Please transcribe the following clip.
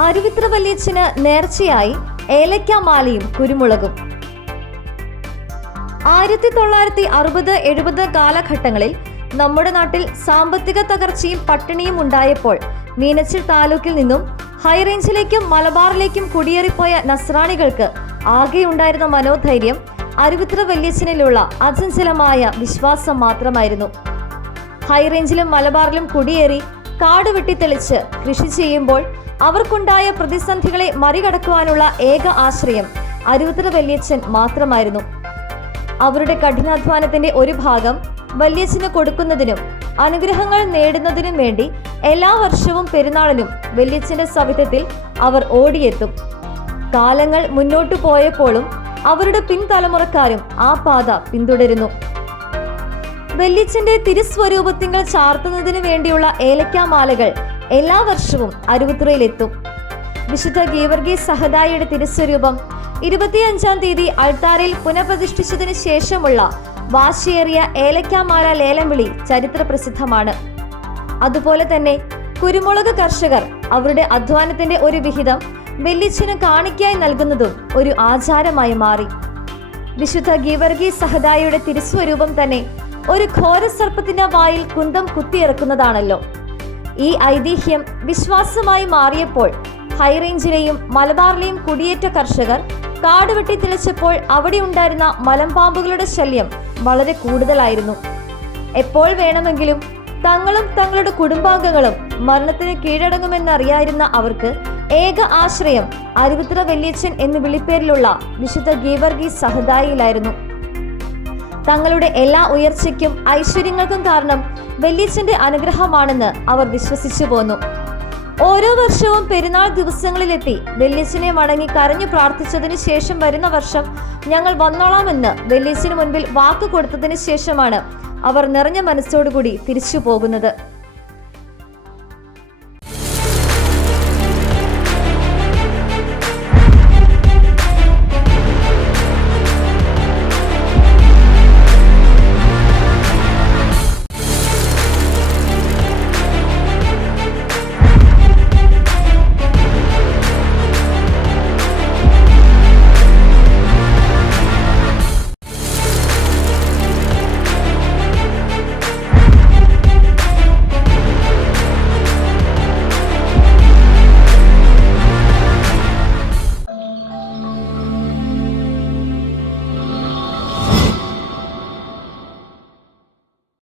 അരുവിത്ര വല്യച്ഛന് നേർച്ചയായി ഏലക്കാമാലയും കുരുമുളകും. ആയിരത്തി തൊള്ളായിരത്തി അറുപത് എഴുപത് കാലഘട്ടങ്ങളിൽ നമ്മുടെ നാട്ടിൽ സാമ്പത്തിക തകർച്ചയും പട്ടിണിയും ഉണ്ടായപ്പോൾ മീനച്ചിൽ താലൂക്കിൽ നിന്നും ഹൈറേഞ്ചിലേക്കും മലബാറിലേക്കും കുടിയേറിപ്പോയ നസ്രാണികൾക്ക് ആകെയുണ്ടായിരുന്ന മനോധൈര്യം അരുവിത്ര വല്യച്ഛനിലുള്ള അചഞ്ചലമായ വിശ്വാസം മാത്രമായിരുന്നു. ഹൈറേഞ്ചിലും മലബാറിലും കുടിയേറി കാട് വെട്ടിത്തെളിച്ച് കൃഷി ചെയ്യുമ്പോൾ അവർക്കുണ്ടായ പ്രതിസന്ധികളെ മറികടക്കുവാനുള്ള ഏക ആശ്രയം അരുവത്തര വല്യച്ഛൻ മാത്രമായിരുന്നു. അവരുടെ കഠിനാധ്വാനത്തിന്റെ ഒരു ഭാഗം വല്യച്ഛന് കൊടുക്കുന്നതിനും അനുഗ്രഹങ്ങൾ നേടുന്നതിനും വേണ്ടി എല്ലാ വർഷവും പെരുന്നാളിലും വല്യച്ഛന്റെ സവിധത്തിൽ അവർ ഓടിയെത്തും. കാലങ്ങൾ മുന്നോട്ടു പോയപ്പോഴും അവരുടെ പിൻതലമുറക്കാരും ആ പാത പിന്തുടരുന്നു. വല്യച്ഛന്റെ തിരുസ്വരൂപത്തിങ്ങൾ ചാർത്തുന്നതിനു വേണ്ടിയുള്ള ഏലക്കാമാലകൾ എല്ലാ വർഷവും അരുവത്തുറയിലെത്തും വിശുദ്ധ ഗീവർഗീസ് സഹദായിയുടെ തിരുസ്വരൂപം ഇരുപത്തിയഞ്ചാം തീയതി അൾത്താരയിൽ പുനഃപ്രതിഷ്ഠിച്ചതിനു ശേഷമുള്ള വാശിയേറിയ ഏലക്കാമാല ലേലം വിളി ചരിത്ര പ്രസിദ്ധമാണ് അതുപോലെ തന്നെ കുരുമുളക് കർഷകർ അവരുടെ അധ്വാനത്തിന്റെ ഒരു വിഹിതം വെല്ലിച്ചിന് കാണിക്കായി നൽകുന്നതും ഒരു ആചാരമായി മാറി. വിശുദ്ധ ഗീവർഗി സഹദായിയുടെ തിരുസ്വരൂപം തന്നെ ഒരു ഘോരസർപ്പത്തിന്റെ വായിൽ കുന്തം കുത്തിയിറക്കുന്നതാണല്ലോ. ഈ ഐതിഹ്യം വിശ്വാസമായി മാറിയപ്പോൾ ഹൈറേഞ്ചിലെയും മലബാറിലെയും കുടിയേറ്റ കർഷകർ കാട് വെട്ടി തെളിച്ചപ്പോൾ അവിടെ ഉണ്ടായിരുന്ന മലമ്പാമ്പുകളുടെ ശല്യം വളരെ കൂടുതലായിരുന്നു. എപ്പോൾ വേണമെങ്കിലും തങ്ങളും തങ്ങളുടെ കുടുംബാംഗങ്ങളും മരണത്തിന് കീഴടങ്ങുമെന്നറിയായിരുന്ന അവർക്ക് ഏക ആശ്രയം അരുവിത്ര വല്യച്ഛൻ എന്ന വിളിപ്പേരിലുള്ള വിശുദ്ധ ഗീവർഗീസ് സഹദായിലായിരുന്നു തങ്ങളുടെ എല്ലാ ഉയർച്ചയ്ക്കും ഐശ്വര്യങ്ങൾക്കും കാരണം വല്യച്ഛന്റെ അനുഗ്രഹമാണെന്ന് അവർ വിശ്വസിച്ചു പോന്നു. ഓരോ വർഷവും പെരുന്നാൾ ദിവസങ്ങളിലെത്തി വെല്ലിച്ചനെ മടങ്ങി കരഞ്ഞു പ്രാർത്ഥിച്ചതിന് ശേഷം വരുന്ന വർഷം ഞങ്ങൾ വന്നോളാമെന്ന് വല്യച്ഛന് മുൻപിൽ വാക്ക് കൊടുത്തതിന് ശേഷമാണ് അവർ നിറഞ്ഞ മനസ്സോടുകൂടി തിരിച്ചു പോകുന്നത്.